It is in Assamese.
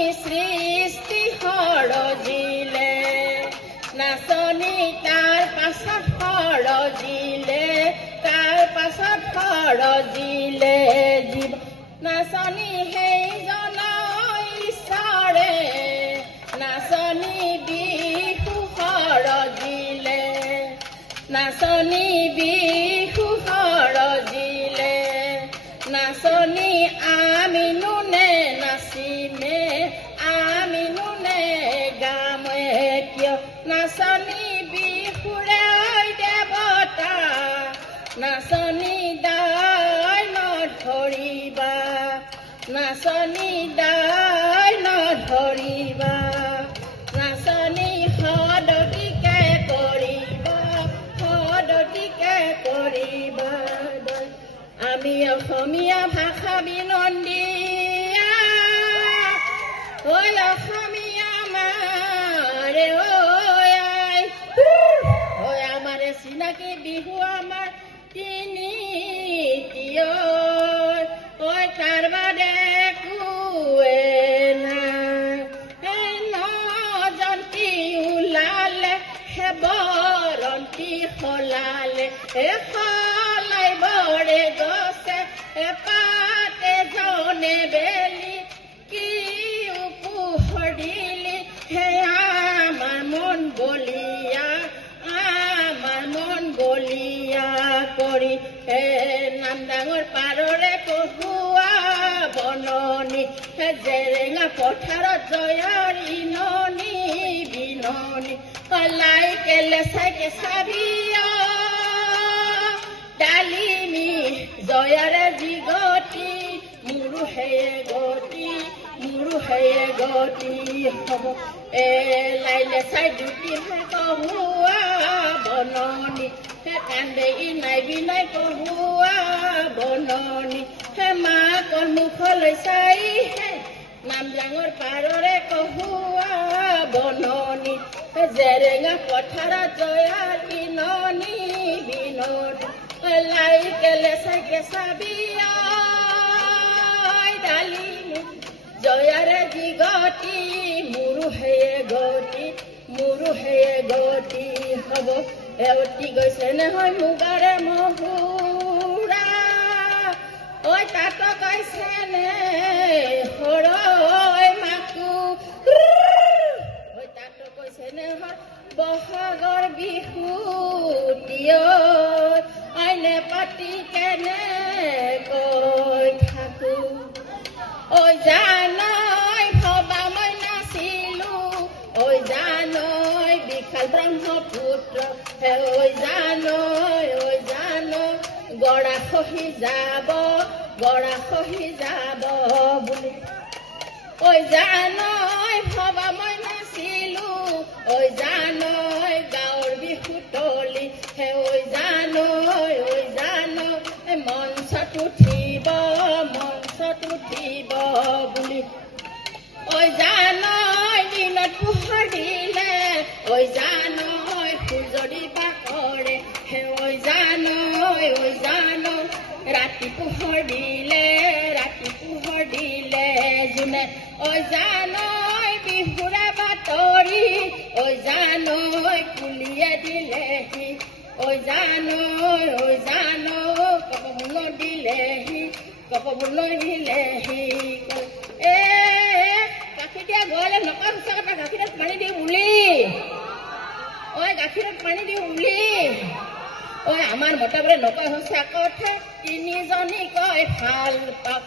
সৃষ্টি সৰজিলে নাচনী তাৰ পাছত সৰজিলে জীৱ নাচনী সেইজন ঈশ্বৰে নাচনী বিহু সৰজিলে নাচনী বিহু সৰজিলে নাচনী আমি নুনে নাচিমে আমি নুনে গামে কিয় নাচনী বিহুৰে দেৱতা নাচনী দাই নধৰিবা নাচনী দাই নধৰিবা নাচনী সদতিকে কৰিবা আমি অসমীয়া ভাষা বিনন্দীয়া ঐ অসমীয়া মাৰে ঐ আমাৰে চিনাকি বিহু আমাৰ তিনিটিয় ঐ তাৰ বাদে একোৱে নাই নজন্তি ওলালে বৰন্তি সলালে সলাই বৰে গছে পাতে জনে বেলি কি উপোহৰ দিলি হে আমাৰ মন বলিয়া কৰি হে নাম ডাঙৰ পাৰৰে কহুৱা বননি হে জেৰেঙা পথাৰত জয়ৰ ইননি বিননি লাই কেলে চাকে চাবিয়া ডালিমি জয়াৰে জিগতি মোৰো হেয়ে গতি হ'ব লাইলে চাই দুটি কহুৱা বননি হে কান্দে ইনাই বিনাই কহুৱা বননি হে মাকৰ মুখলৈ চাই হে নাম ডাঙৰ পাৰৰে কহুৱা বননি জেৰেঙা পথাৰত জয়াৰ ইননি বিননি লাই কেলে চাকে চাবিয়া ডালিমি জয়াৰে জিগতি মোৰো হেয়ে গতি হ'ব এৱতি গৈছে নহয় মুগাৰে মহুৰা ঐ তাত কৈছে নে সৰৈ মাকো ঐ তাত কৈছে নে বহাগৰ বিহুটিয় আইনে পাতি কেনে কৈ থাকো ঐ জানৈ ভবা মই নাচিলো ঐ জানৈ বিশাল ব্ৰহ্মপুত্ৰ হে ঐ জানৈ গৰা খহি যাব বুলি ঐ জানৈ ভবা মই নাচিলো ঐ জানৈ গাঁৱৰ বিহুতলি হে ঐ জানৈ মঞ্চত উঠিব বুলি ঐ জানৈ দিনত পোহৰ দিলে ঐ জানৈ সূৰ্য্য বাকৰে হে ঐ জানৈ ৰাতি পোহৰ দিলে জোনে ঐ জানৈ বিহুৰে বাতৰি ঐ জানৈ কুলিয়ে দিলেহি ঐ জানৈ কপবলৈ দিলেহি এ গাখীৰ দিয়া গলে নকা সঁচা কথা গাখীৰত পানী দি উলি ঐ গাখীৰত পানী দি উলি ঐ আমাৰ মতাবোৰে নকয় সঁচা কথা তিনিজনী কয় ভাল পাক